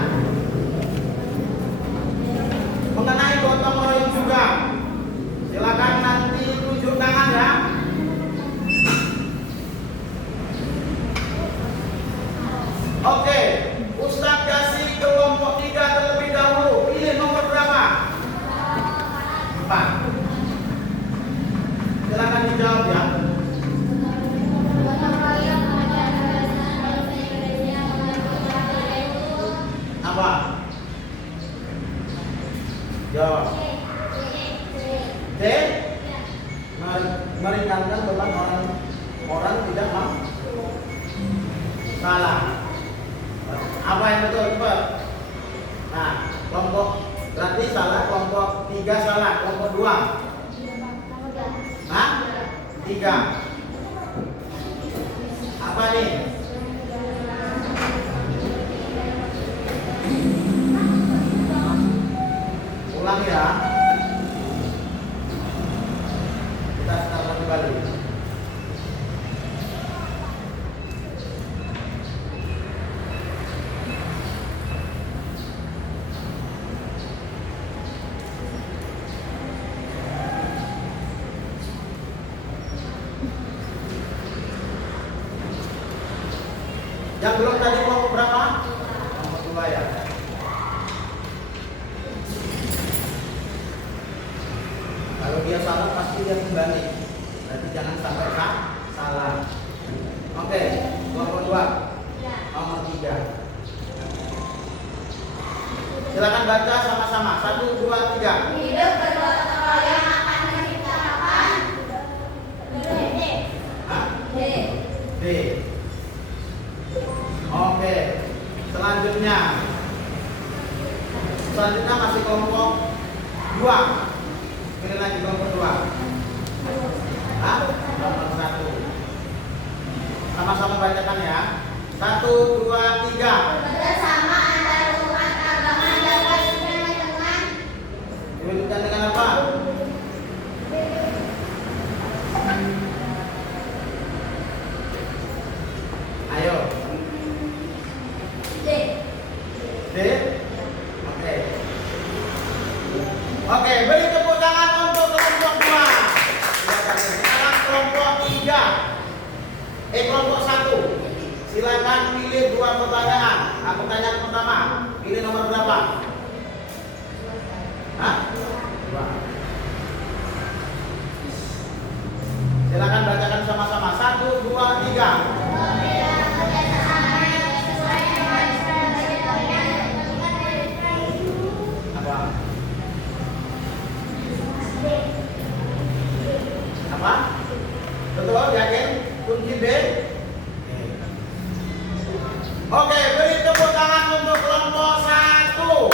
mengenai gotong royong juga. Silakan nanti tunjuk tangan ya. Oke, Ustadz kasih kelompok 3 terlebih dahulu. Pilih nomor berapa? 4. Silakan dijawab ya. Apa? Jawab. D. Meringankan beban orang tidak mau. Salah. Apa yang betul? Coba. Nah, kelompok berarti salah, kelompok 3 salah, kelompok 2. Hah? 3. Apa nih? Ulang ya. Kita start kembali. Yang belum tadi kelompok berapa? Kelompok 2 ya. Kalau dia salah pasti dia kembali. Berarti jangan sampai salah. Oke, kelompok 2. Nomor 3. Silakan baca sama-sama. 1, 2, 3. Hidup bergotong royong akan menciptakan Hah? D. D. Oke. Selanjutnya masih kelompok 2. Pilih lagi kelompok 2. Hah? Nomor 1. Sama-sama bacakan ya. 1, 2, 3. Bersama antar umat agama dapat dengan Diwujudkan dengan apa? Ayo. D. D. Oke. Oke, beri tepuk tangan untuk kelompok 2. Sekarang kelompok 3. Kelompok 1. Silakan pilih 2 pertanyaan. Aku tanya pertama. Pilih nomor berapa? Hah? 2. Silakan bacakan sama-sama. 1, 2, 3. Apa? Apa? Betul, yakin? Kunci B. Oke, beri tepuk tangan untuk kelompok 1.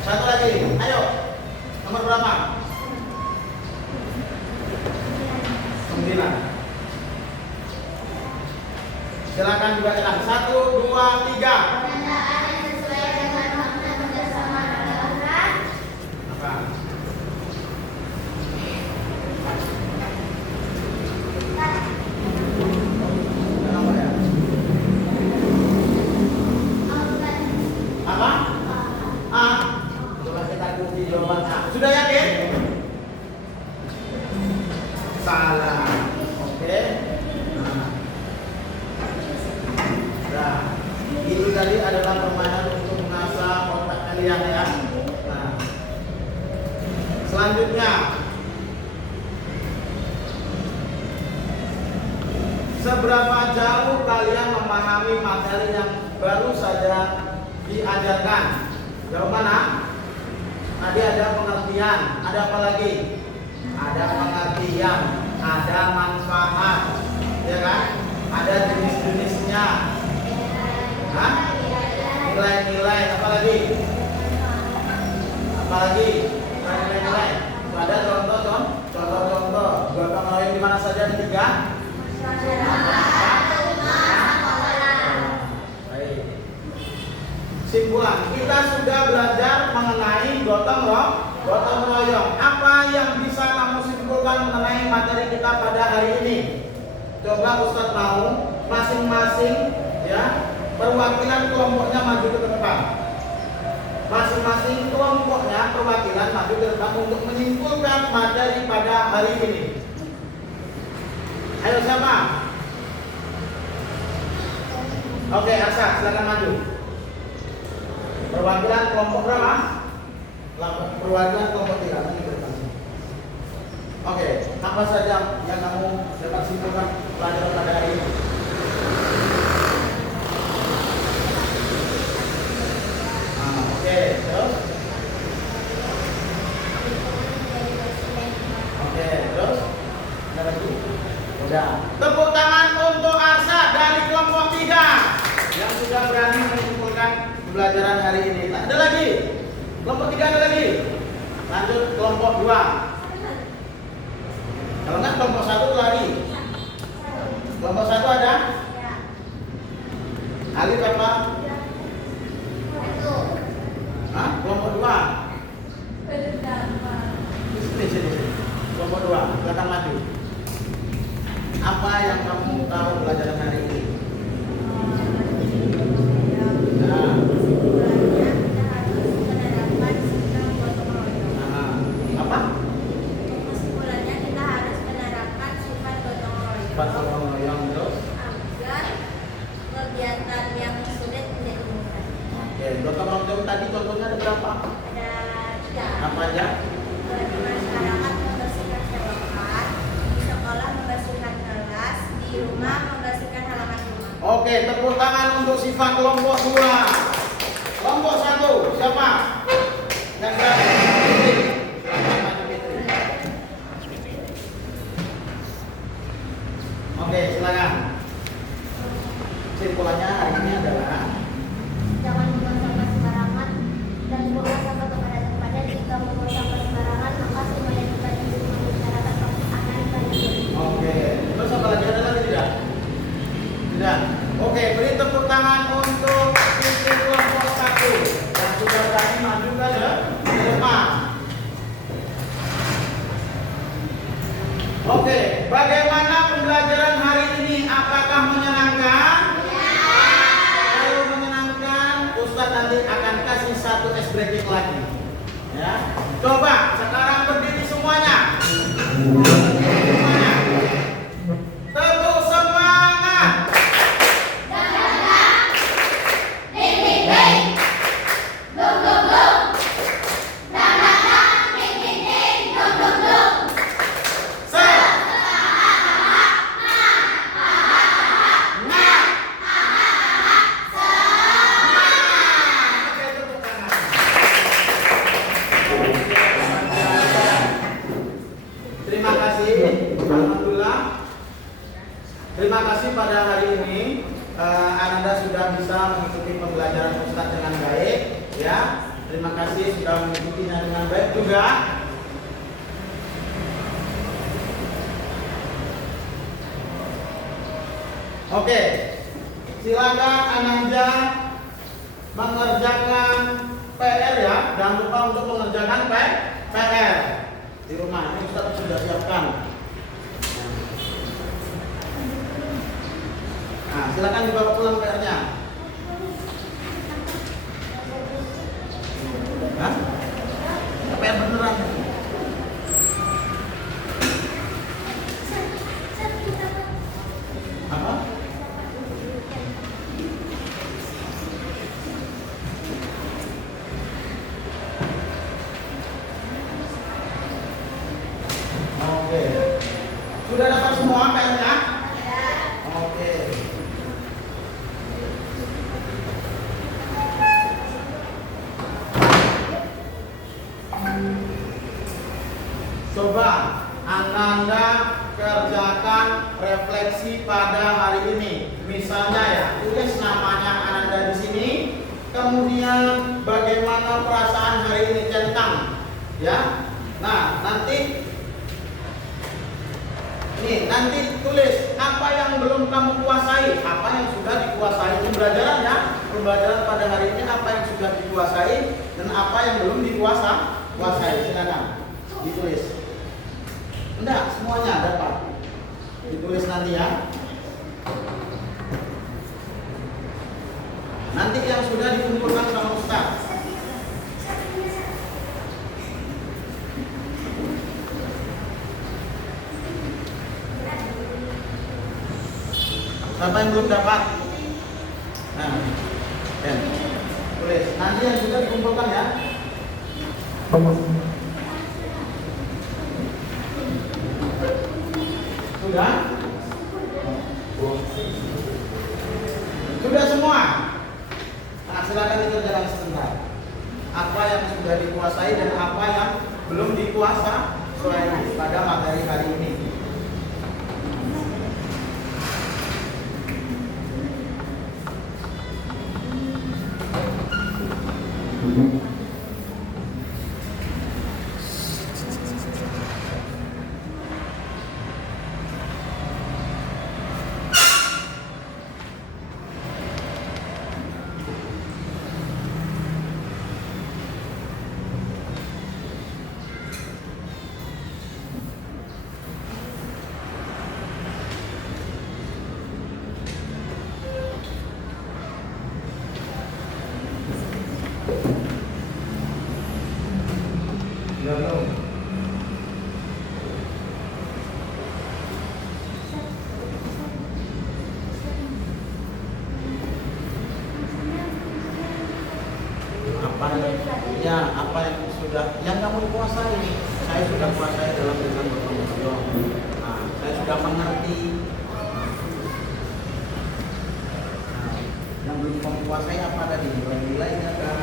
Satu lagi. Ayo. Nomor berapa? 9. Silakan dibacakan. 1, 2, 3. Pertanyaan yang sesuai dengan makna bersama adalah Apa? Nomor ya? Apa? A. Coba kita kunci jawaban A. Sudah yakin? Salah. Oke. Nah, itu tadi adalah permainan untuk mengasah otak kalian ya. Nah, Selanjutnya, seberapa jauh kalian memahami materi yang baru saja diajarkan? Jauh mana? Tadi ada pengertian, ada apa lagi? Ada pengertian, ada manfaat, ya kan? Ada jenis-jenisnya, hah? Nilai-nilai, apa lagi? Apa lagi? Nilai-nilai. Ada contoh-contoh. Gotong royong di mana saja ada 3? Baik. Simpulan, kita sudah belajar mengenai gotong royong. Apa yang bisa kamu simpulkan mengenai materi kita pada hari ini? Coba Ustadz mau masing-masing ya perwakilan kelompoknya maju ke depan. Masing-masing kelompoknya perwakilan maju ke depan untuk menyimpulkan materi pada hari ini. Ayo siapa? Oke, Arsa, silakan maju. Perwakilan kelompok berapa? Perwakilan kelompok 3. Maju ke depan. Oke, apa saja yang kamu dapat simpulkan pelajaran pada hari ini? Oke, terus? Oke, terus? Ada lagi? Udah. Tepuk tangan untuk Arsa dari kelompok 3 yang sudah berani menyimpulkan pembelajaran hari ini. Ada lagi? Kelompok 3 ada lagi? Lanjut kelompok 2. Kalau enggak kelompok 1 lari. Kelompok 1 ada? Alif apa? Hah? Kelompok 2. Sini. Kelompok 2, silakan maju. Apa yang kamu tahu pelajaran hari ini? Nah. Apa? Kesimpulannya kita harus menerapkan sifat gotong royong. Sifat gotong royong terus? Agar kegiatan yang sulit menjadi mudah. Oke, gotong royong tadi contohnya ada berapa? Ada 3. Apa aja? Di masyarakat membersihkan selokan, di sekolah membersihkan kelas, di rumah membersihkan halaman rumah. Oke, tepuk tangan untuk sifat kelompok 2. Kelompok 1, siapa? Yang Fitri. Oke, silakan. Simpulannya hari ini adalah Jangan membuang sampah sembarangan dan buang sampah kepada tempatnya. Jika membuang sampah sembarangan, maka semua yang terjadi di masyarakat akan banjir. oke. Terus apa lagi? Ada lagi tidak? Tidak. Oke, beri tepuk tangan untuk Fitri kelompok 1 yang sudah berani maju ke depan. Oke, bagaimana pembelajaran hari ini? Apakah menyenangkan? Kalau menyenangkan, Ustadz nanti akan kasih 1 ice breaking lagi. Ya, coba sekarang berdiri semuanya. Semuanya. Tepuk semangat. Terima kasih, alhamdulillah. Terima kasih pada hari ini Ananda sudah bisa mengikuti pembelajaran Ustadz dengan baik, ya. Terima kasih sudah mengikutinya dengan baik juga. Oke, silakan Ananda mengerjakan PR ya. Jangan lupa untuk mengerjakan PR di rumah. Ini Ustadz sudah siapkan. Nah, silakan dibawa pulang PR-nya. Hah? PR beneran? Apa? seleksi pada hari ini. Misalnya ya, tulis namanya Ananda di sini, kemudian bagaimana perasaan hari ini, centang, ya. Nah, nanti tulis apa yang belum kamu kuasai, apa yang sudah dikuasai. Pembelajaran ya, pembelajaran pada hari ini apa yang sudah dikuasai dan apa yang belum dikuasai. Silakan ditulis. Enggak, semuanya dapat. Ditulis nanti ya. Nanti yang sudah dikumpulkan sama Ustaz. Siapa yang belum dapat? Nah, tulis. Nanti yang sudah dikumpulkan ya. Sudah? Sudah semua? Nah, silakan dikerjakan sebentar. Apa yang sudah dikuasai dan apa yang belum dikuasai pada materi hari ini. Apa yang sudah yang kamu kuasai, saya sudah kuasai dalam dengan bertanggung jawab. Nah, saya sudah mengerti. Nah, yang belum kamu kuasai apa tadi? Nilainya kan?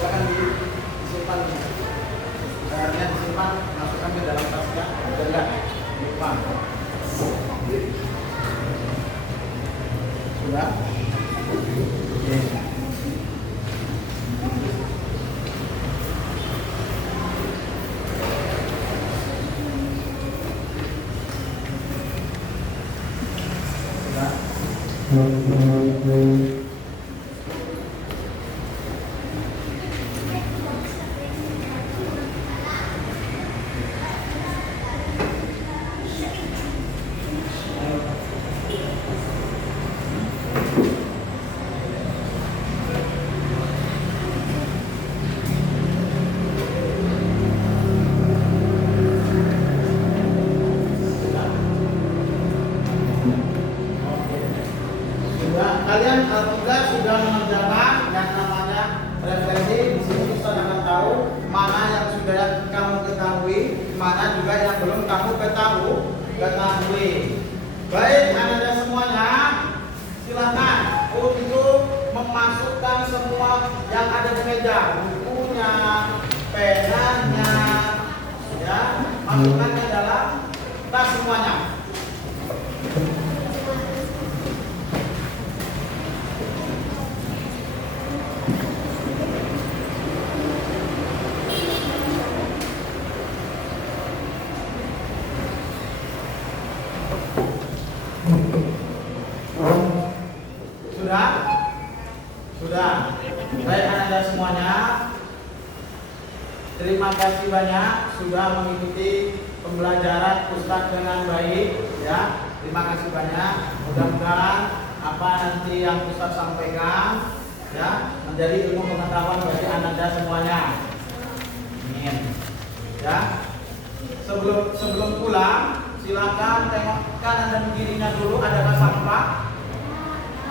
Silakan disimpan. Airnya disimpan, masukkan ke dalam tasnya. Jangan lupa. Sudah? Oke. Sudah? sudah kamu ketahui, mana juga yang belum kamu ketahui. Baik, anak-anak semuanya, silakan untuk memasukkan semua yang ada di meja, bukunya, penanya, ya, masukkan ke dalam tas semuanya. Sudah. Baik anak-anak semuanya, terima kasih banyak sudah mengikuti pembelajaran Ustadz dengan baik, ya. Terima kasih banyak. Mudah-mudahan apa nanti yang Ustadz sampaikan, ya, menjadi ilmu pengetahuan bagi anak-anak semuanya. Amin. Ya. Sebelum pulang, silakan tengok kanan dan kirinya dulu, adakah sampah?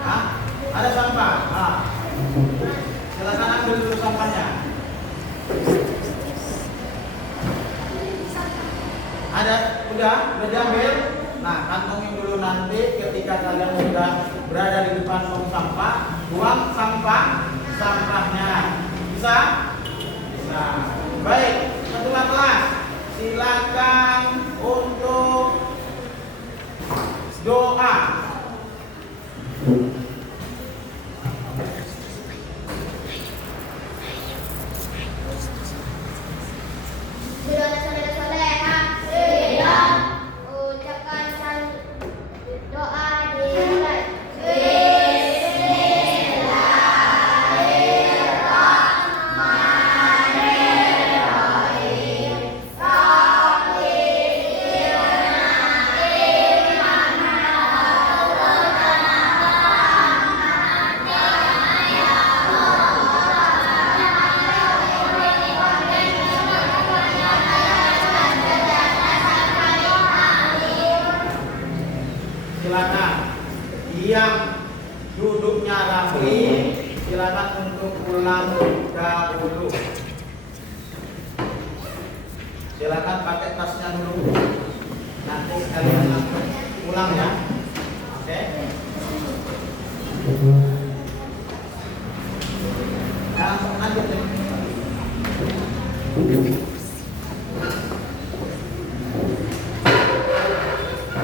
Hah? Ada sampah? Ah. Silakan ambil dulu sampahnya. Ada? Udah diambil? Nah, kantongin dulu, nanti ketika kalian sudah berada di depan tong sampah, buang sampahnya. Bisa? Bisa. Baik, ketua kelas, silakan untuk doa. Silakan yang duduknya rapi, silakan untuk pulang dahulu. Silakan pakai tasnya dulu. Nanti kalian langsung pulang ya. Oke? Langsung lanjut deh.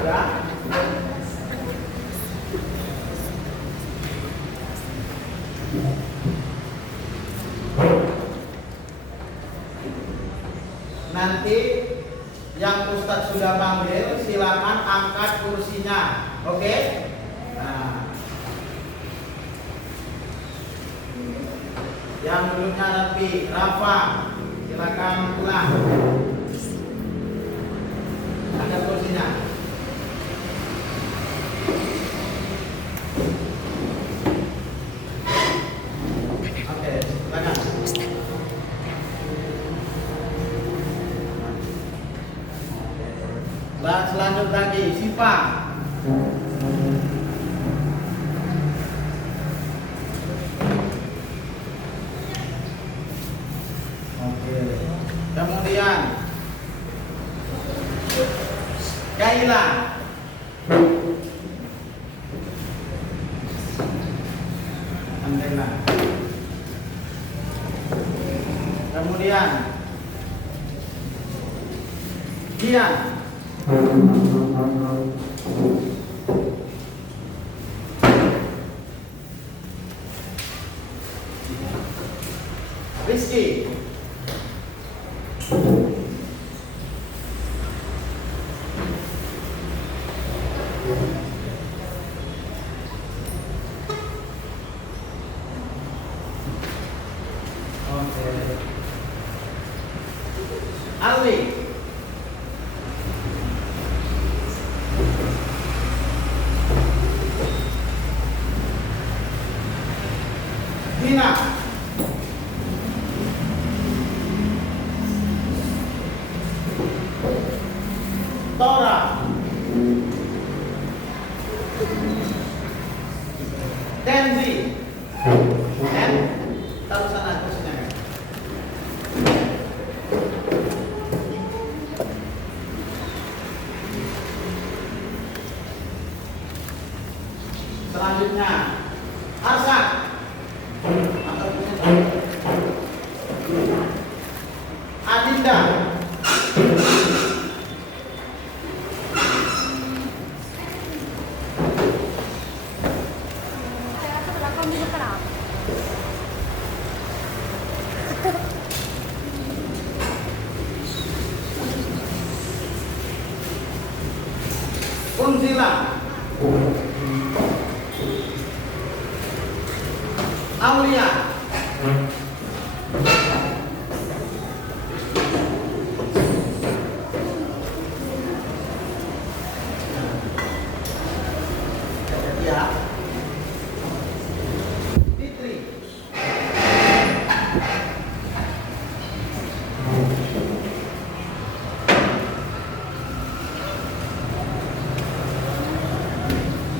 Ya. Nanti yang Ustadz sudah panggil, silakan angkat kursinya, oke? Nah, yang duduknya rapi, Rafa, silakan pulang. Angkat kursinya. Oke, silakan. Selanjut lagi, Sipa. Oke. Kemudian Kaila. Alhamdulillah. Kemudian Dian. Rizky. Oke. Alwi. Dina. Tora. Tenzi. Taruh sana kursinya. Adinda. Unzila. Aulia. Ya. Fitri.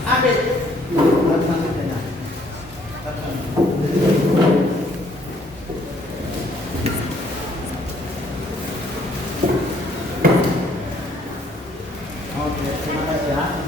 Abid. Oke, terima kasih ya.